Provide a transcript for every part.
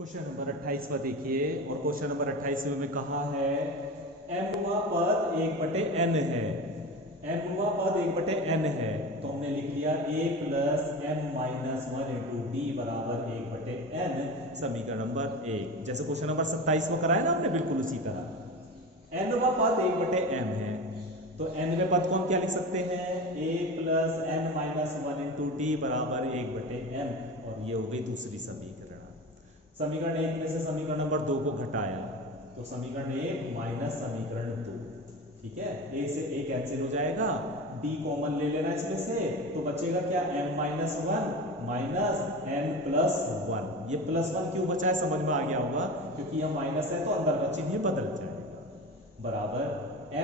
Question number 28 पर देखिए। और क्वेश्चन नंबर 28 में कहा है m पद 1/n है। m पद 1/n है तो हमने लिख लिया a plus m minus 1 into D बराबर 1/n समीकरण नंबर 1। जैसे क्वेश्चन नंबर 27 को कराया ना हमने, बिल्कुल उसी तरह n पद 1/m है तो n में पद कौन क्या लिख सकते हैं, a plus n minus 1 into D बराबर 1/m। और ये हो गई दूसरी समीकरण। समीकरण 1 में से समीकरण नंबर 2 को घटाया तो समीकरण 1 माइनस समीकरण 2, ठीक है। a से a कैंसिल हो जाएगा, d कॉमन ले लेना इसमें से तो बचेगा क्या, m minus 1 minus n plus 1। ये प्लस 1 क्यों बचा है समझ में आ गया होगा, क्योंकि यह माइनस है तो अंदर का चिन्ह बदल जाएगा। बराबर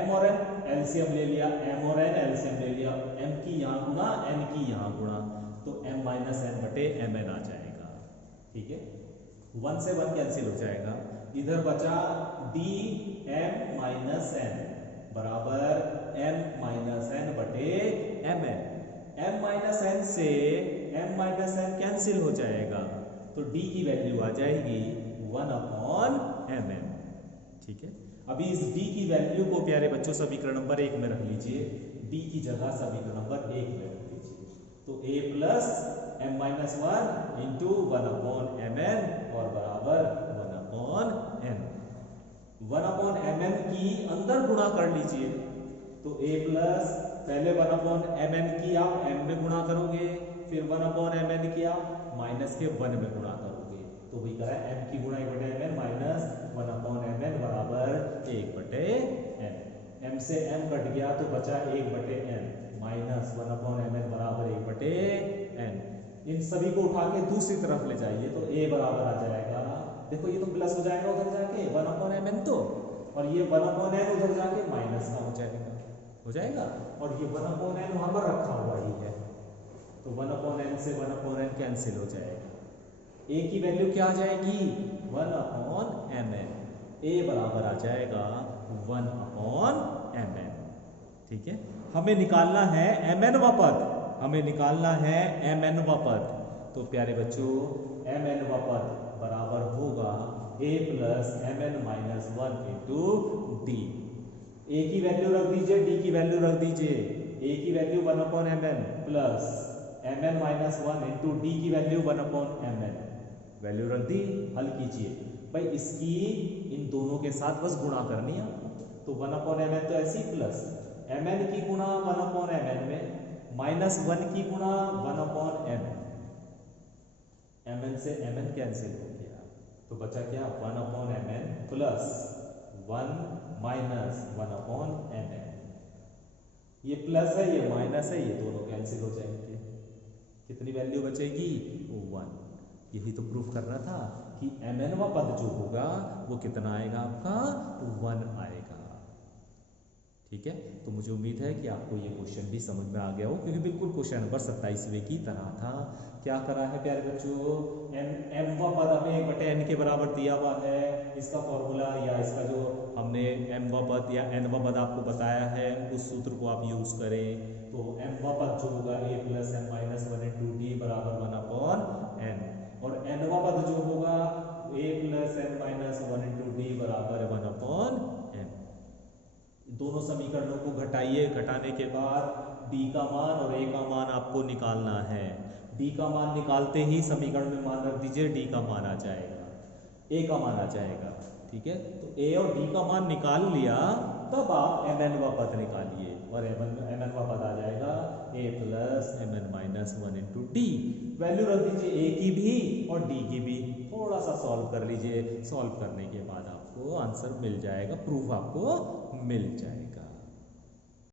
m और n एलसीएम ले लिया, m और n एलसीएम ले लिया, m की यहाँ गुणा n की यहाँ गुणा तो m माइनस n बटे mn आ जाएगा, ठीक है। 1 से 1 कैंसिल हो जाएगा, इधर बचा d m माइनस n बराबर m माइनस n बटे mn। m माइनस n से m माइनस n कैंसिल हो जाएगा तो d की वैल्यू आ जाएगी 1/mn, ठीक है। अभी इस d की वैल्यू को प्यारे बच्चों समीकरण नंबर 1 में रख लीजिए, d की जगह समीकरण नंबर 1 में रख लीजिए तो a plus m minus 1 into 1/mn और बराबर 1/n। 1/mn की अंदर गुणा कर लीजिए तो a प्लस पहले 1/mn की आप m में गुणा करोगे, फिर 1/mn की आप माइनस के 1 में गुणा करोगे तो वही करा m की गुणा 1/mn माइनस 1/mn बराबर 1/n। m से m कट गया तो बचा 1/n माइनस 1/mn बराबर 1/n। इन सभी को उठा के दूसरी तरफ ले जाइए तो a बराबर आ जाएगा, देखो ये तो प्लस हो जाएगा उधर जाके 1/mn तो, और ये 1/n उधर जाके माइनस का हो जाएगा और ये 1/n वहां पर रखा हुआ ही है तो 1/n से 1/n कैंसिल हो जाएगा। a की वैल्यू क्या आ जाएगी 1/mn, a बराबर आ जाएगा 1/mn, ठीक है। हमें निकालना है mn वा पद, हमें निकालना है mn वा पद तो प्यारे बच्चों mn वा पद बराबर होगा a plus mn minus 1 into D. a की वैल्यू रख दीजिए, d की वैल्यू रख दीजिए, a की value 1/mn plus mn minus 1 into D की वैल्यू 1/mn, वैल्यू रख दी, हल कीजिए भाई। इसकी इन दोनों के साथ बस गुणा करनी है तो 1/mn तो ऐसी प्लस mn की गुणा 1/mn में माइनस 1 की गुणा 1/mn, mn से mn कैंसिल हो गया तो बचा क्या 1/mn प्लस 1 माइनस 1/mn। ये प्लस है ये माइनस है, ये दोनों कैंसिल हो जाएंगे, कितनी वैल्यू बचेगी 1। यही तो प्रूफ करना था कि mn वा पद जो होगा वो कितना आएगा आपका 1 आएगा, ठीक है। तो मुझे उम्मीद है कि आपको ये क्वेश्चन भी समझ में आ गया हो, क्योंकि बिल्कुल क्वेश्चन नंबर 27वें की तरह था। क्या करा है प्यारे बच्चों, m वा पद हमें 1/n के बराबर दिया हुआ है, इसका फॉर्मूला या इसका जो हमने m वा पद या n वा पद आपको बताया है उस सूत्र को आप यूज करें तो m वा पद जो होगा a plus m minus 1 into D बराबर 1/n और n वा पद जो होगा a plus m minus 1 into D बराबर 1/n। दोनों समीकरणों को घटाइए, घटाने के बाद d का मान और a का मान आपको निकालना है। d का मान निकालते ही समीकरण में मान रख दीजिए, d का मान आ जाएगा, a का मान आ जाएगा, ठीक है। तो a और d का मान निकाल लिया तब आप mn वा पद निकालिए और mn वा पद आ जाएगा a plus mn minus 1 into D. Value रख दीजिए a की भी और d की भी, थोड़ा सा सॉल्व कर लीजिए, सॉल्व करने के बाद आपको आंसर मिल जाएगा, प्रूफ आपको मिल जाएगा।